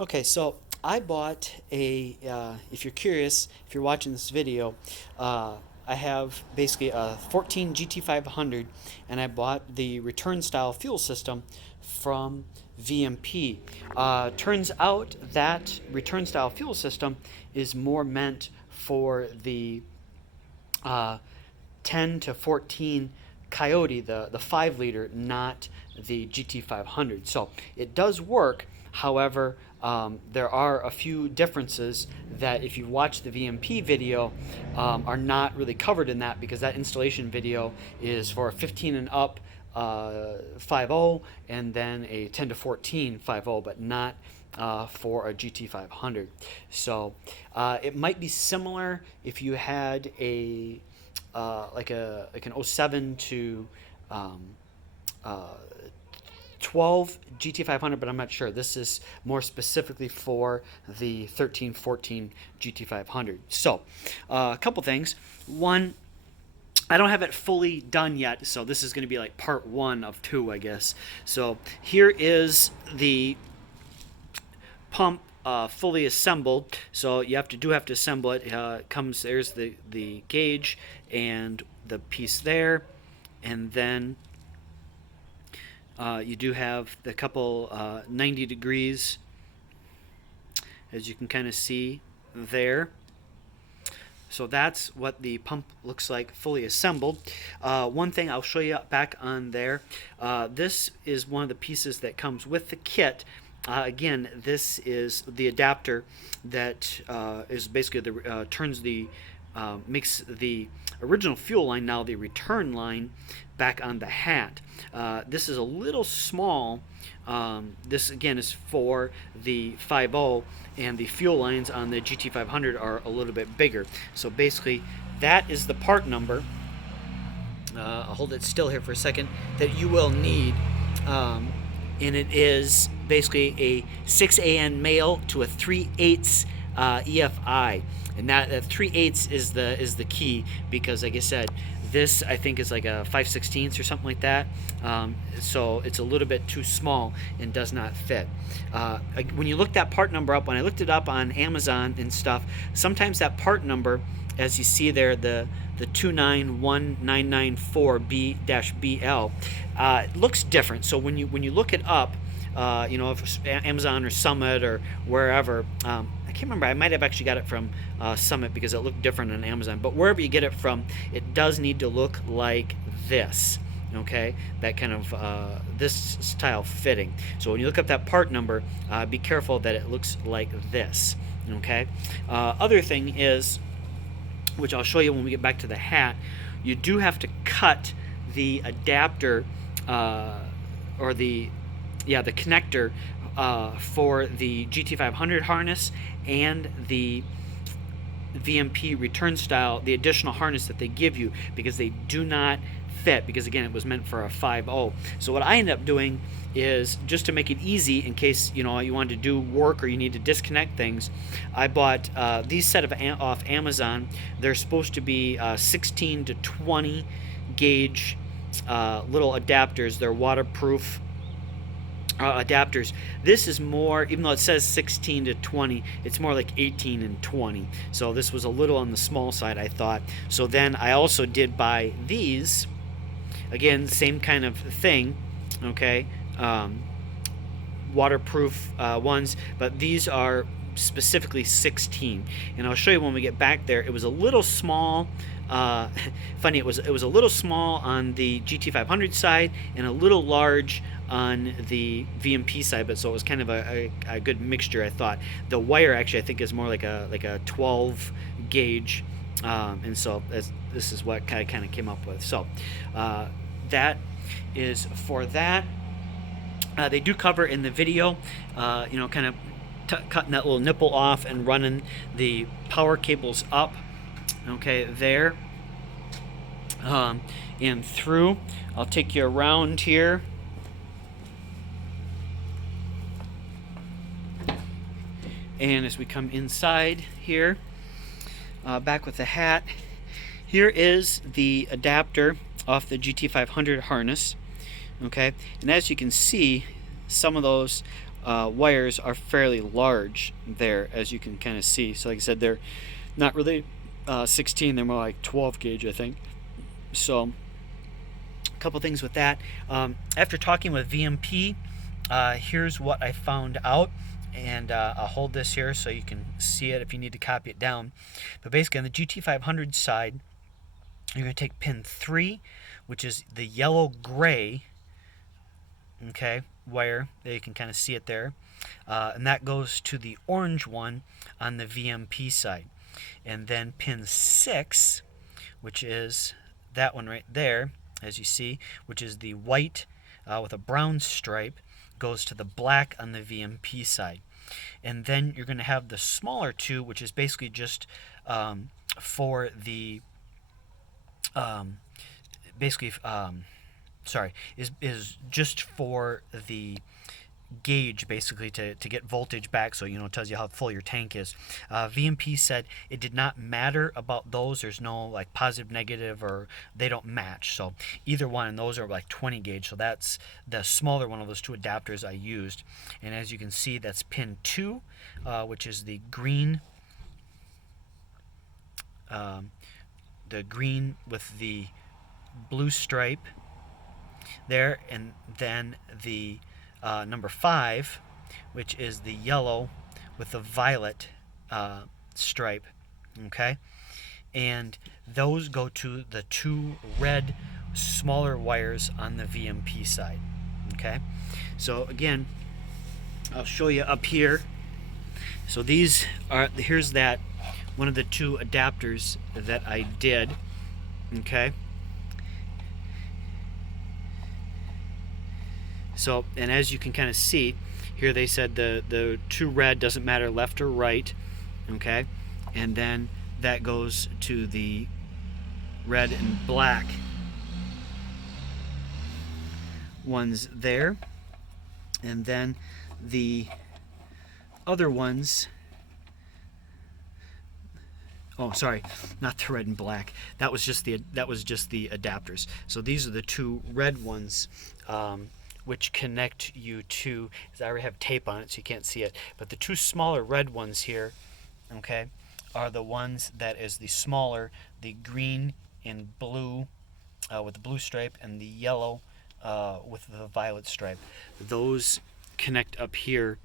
Okay, so I bought if you're curious, if you're watching this video, I have basically a 14 GT500 and I bought the return style fuel system from VMP. Turns out that return style fuel system is more meant for the uh, 10 to 14 Coyote, the 5 liter, not the GT500. So it does work. However, there are a few differences that, if you watch the VMP video, are not really covered in that, because that installation video is for a 15 and up 5.0 and then a 10 to 14 5.0, but not for a GT500. So it might be similar if you had a like an '07 to um, uh, 12 GT500, but I'm not sure. This is more specifically for the 13, 14 GT500. So a couple things. One, I don't have it fully done yet, so this is going to be like part one of two, I guess. So here is the pump fully assembled. So you have to assemble it. Comes there's the gauge and the piece there, and then you do have the couple 90 degrees, as you can kind of see there. So that's what the pump looks like fully assembled. One thing I'll show you back on there, this is one of the pieces that comes with the kit. Again, this is the adapter that is basically turns the makes the original fuel line now the return line back on the hat. This is a little small. This again is for the 5.0, and the fuel lines on the GT500 are a little bit bigger. So basically, that is the part number. I'll hold it still here for a second. That you will need, and it is basically a 6AN male to a 3/8 EFI, and that 3/8 is the key, because like I said, this I think is like a 5/16 or something like that. So it's a little bit too small and does not fit. When you look that part number up, when I looked it up on Amazon and stuff, sometimes that part number, as you see there, the 291994B-BL, looks different. So when you look it up, if Amazon or Summit or wherever, I can't remember. I might have actually got it from Summit because it looked different on Amazon. But wherever you get it from, it does need to look like this. Okay, that kind of this style fitting. So when you look up that part number, be careful that it looks like this. Okay. Other thing is, which I'll show you when we get back to the hat, you do have to cut the adapter or the connector for the GT500 harness and the VMP Return Style, the additional harness that they give you, because they do not fit, because again, it was meant for a 5.0. So what I ended up doing is, just to make it easy in case you wanted to do work or you need to disconnect things, I bought these set off Amazon. They're supposed to be 16 to 20 gauge little adapters. They're waterproof adapters. This is more, even though it says 16 to 20, it's more like 18 and 20. So this was a little on the small side, I thought. So then I also did buy these. Again, same kind of thing, okay? Waterproof ones, but these are specifically 16. And I'll show you when we get back there. It was a little small. Funny, it was a little small on the GT500 side and a little large on the VMP side, but so it was kind of a good mixture, I thought. The wire actually I think is more like a 12 gauge, and so this is what I kind of came up with. So that is for that. They do cover in the video, kind of cutting that little nipple off and running the power cables up, okay, there, and through. I'll take you around here. And as we come inside here, back with the hat, here is the adapter off the GT500 harness. Okay, and as you can see, some of those wires are fairly large there, as you can kind of see. So like I said, they're not really 16, they're more like 12 gauge, I think. So a couple things with that. After talking with VMP, here's what I found out, and I'll hold this here so you can see it if you need to copy it down. But basically on the GT500 side, you're going to take pin 3, which is the yellow-gray, okay, wire. There you can kind of see it there. And that goes to the orange one on the VMP side. And then pin 6, which is that one right there, as you see, which is the white with a brown stripe, goes to the black on the VMP side. And then you're going to have the smaller two, which is basically just for the is just for the gauge, basically to get voltage back, so it tells you how full your tank is. VMP said it did not matter about those. There's no like positive, negative, or they don't match. So either one, and those are like 20 gauge. So that's the smaller one of those two adapters I used. And as you can see, that's pin 2, which is the green. The green with the blue stripe there, and then the number 5, which is the yellow with the violet stripe, okay? And those go to the 2 red smaller wires on the VMP side, okay? So again, I'll show you up here. So here's that one of the 2 adapters that I did, okay? So, and as you can kind of see, here they said the 2 red doesn't matter left or right, okay? And then that goes to the red and black ones there. And then the other ones, oh, sorry, not the red and black. That was just the adapters. So these are the 2 red ones, which connect you to. I already have tape on it, so you can't see it. But the 2 smaller red ones here, okay, are the ones that is the smaller, the green and blue with the blue stripe, and the yellow with the violet stripe. Those connect up here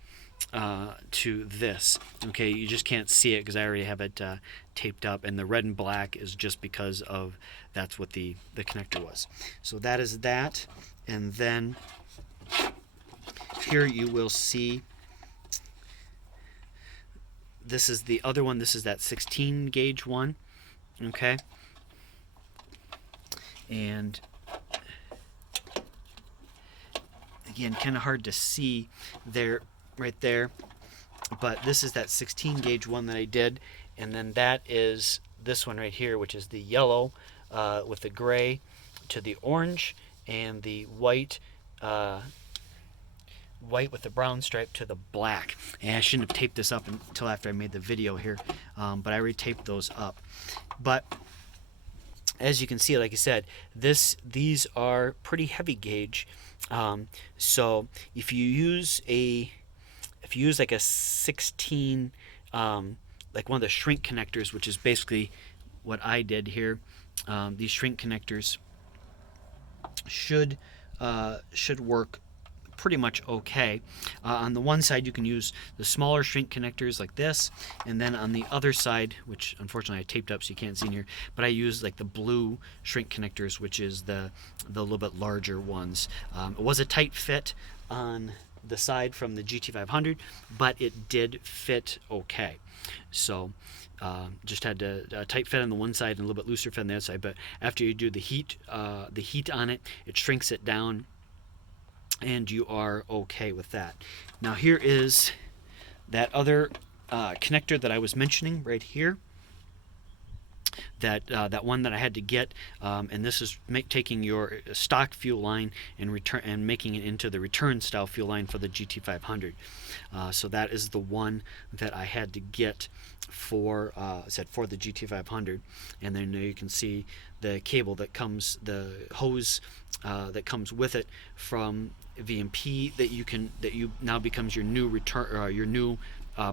to this. Okay, you just can't see it because I already have it taped up, and the red and black is just because of that's what the connector was. So that is that, and then here you will see this is the other one. This is that 16 gauge one, okay? And again, kind of hard to see there, right there, but this is that 16 gauge one that I did, and then that is this one right here, which is the yellow with the gray to the orange, and the white with the brown stripe to the black. And I shouldn't have taped this up until after I made the video here, but I already taped those up. But as you can see, like I said, these are pretty heavy gauge. So if you use like a 16, like one of the shrink connectors, which is basically what I did here, these shrink connectors should work pretty much okay. On the one side, you can use the smaller shrink connectors like this, and then on the other side, which unfortunately I taped up so you can't see in here, but I use like the blue shrink connectors, which is the little bit larger ones. It was a tight fit on the side from the GT500, but it did fit okay. So just had a tight fit on the one side and a little bit looser fit on the other side. But after you do the heat on it, it shrinks it down, and you are okay with that. Now here is that other connector that I was mentioning right here. That one that I had to get, and this is taking your stock fuel line and making it into the return style fuel line for the GT500. So that is the one that I had to get for the GT500. And then you can see the cable that comes, the hose that comes with it from VMP that you now becomes your new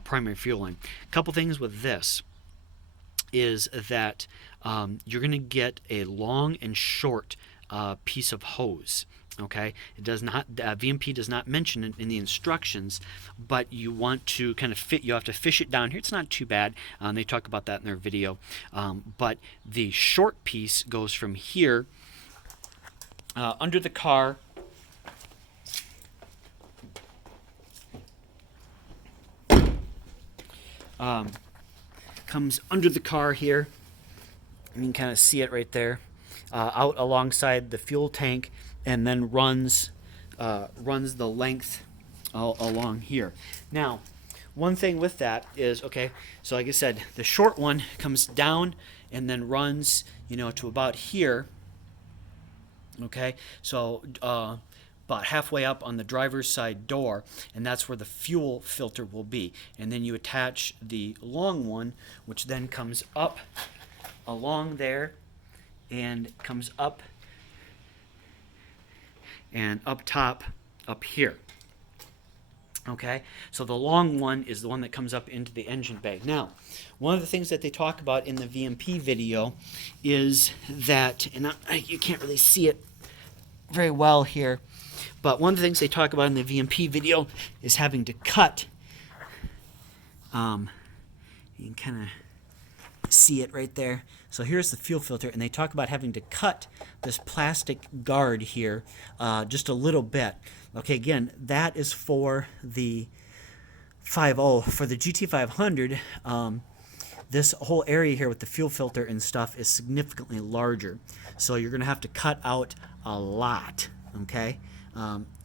primary fuel line. A couple things with this is that you're going to get a long and short piece of hose. Okay, it does not. VMP does not mention it in the instructions, but you want to kind of fit. You have to fish it down here. It's not too bad. They talk about that in their video. But the short piece goes from here under the car. Comes under the car here. You can kind of see it right there, out alongside the fuel tank, and then runs the length along here. Now, one thing with that is, okay, so like I said, the short one comes down and then runs, to about here. Okay, so about halfway up on the driver's side door, and that's where the fuel filter will be. And then you attach the long one, which then comes up along there and comes up and up top up here. Okay, so the long one is the one that comes up into the engine bay. Now, one of the things that they talk about in the VMP video is that, and you can't really see it very well here, but one of the things they talk about in the VMP video is having to cut. You can kind of see it right there. So here's the fuel filter, and they talk about having to cut this plastic guard here just a little bit. Okay, again, that is for the 5.0. For the GT500, this whole area here with the fuel filter and stuff is significantly larger. So you're going to have to cut out a lot, okay?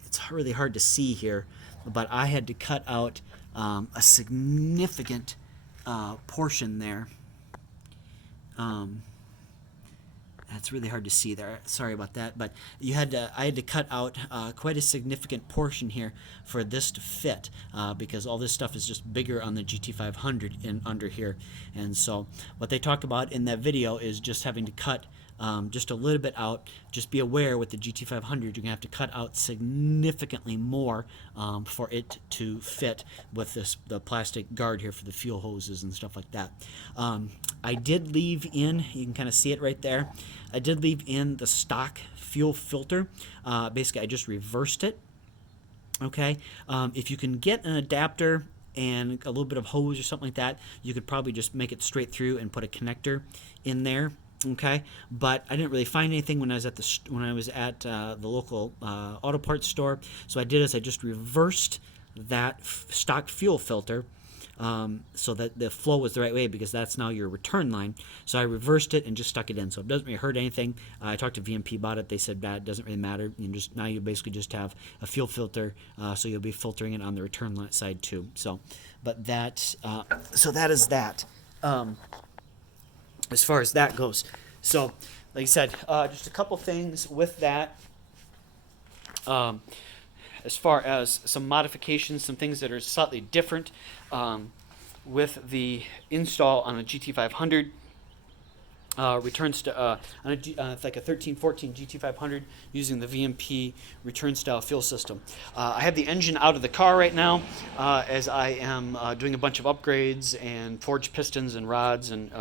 It's really hard to see here, but I had to cut out a significant portion there. That's really hard to see there. Sorry about that, but I had to cut out quite a significant portion here for this to fit, because all this stuff is just bigger on the GT500 in under here. And so what they talk about in that video is just having to cut just a little bit out. Just be aware with the GT500, you're going to have to cut out significantly more for it to fit with the plastic guard here for the fuel hoses and stuff like that. I did leave in, you can kind of see it right there, I did leave in the stock fuel filter. Basically, I just reversed it. Okay, if you can get an adapter and a little bit of hose or something like that, you could probably just make it straight through and put a connector in there. Okay, but I didn't really find anything when I was at the local auto parts store. So I did is I just reversed that stock fuel filter so that the flow was the right way, because that's now your return line. So I reversed it and just stuck it in, so it doesn't really hurt anything. I talked to VMP about it. They said that it doesn't really matter. Now you basically just have a fuel filter, so you'll be filtering it on the return line side too. So, but that so that is that. As far as that goes. So, like I said, just a couple things with that. As far as some modifications, some things that are slightly different with the install on a GT500. Returns to on like a 1314 GT500 using the VMP Return Style Fuel system. I have the engine out of the car right now as I am doing a bunch of upgrades and forged pistons and rods and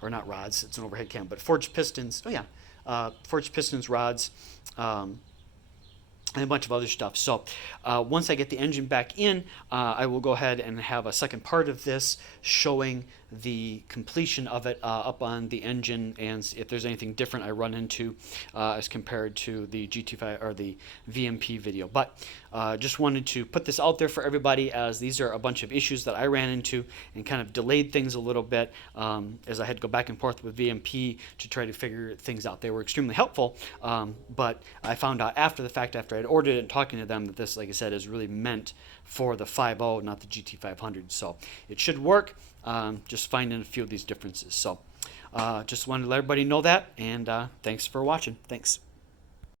or not rods, it's an overhead cam, but forged pistons. Oh yeah, forged pistons, rods, and a bunch of other stuff. So once I get the engine back in, I will go ahead and have a second part of this showing the completion of it up on the engine, and if there's anything different I run into as compared to the GT5 or the VMP video. But just wanted to put this out there for everybody, as these are a bunch of issues that I ran into and kind of delayed things a little bit as I had to go back and forth with VMP to try to figure things out. They were extremely helpful, but I found out after the fact, after I'd ordered it and talking to them, that this, like I said, is really meant for the 5.0, not the GT500. So it should work, just finding a few of these differences. So just wanted to let everybody know that, and thanks for watching. Thanks.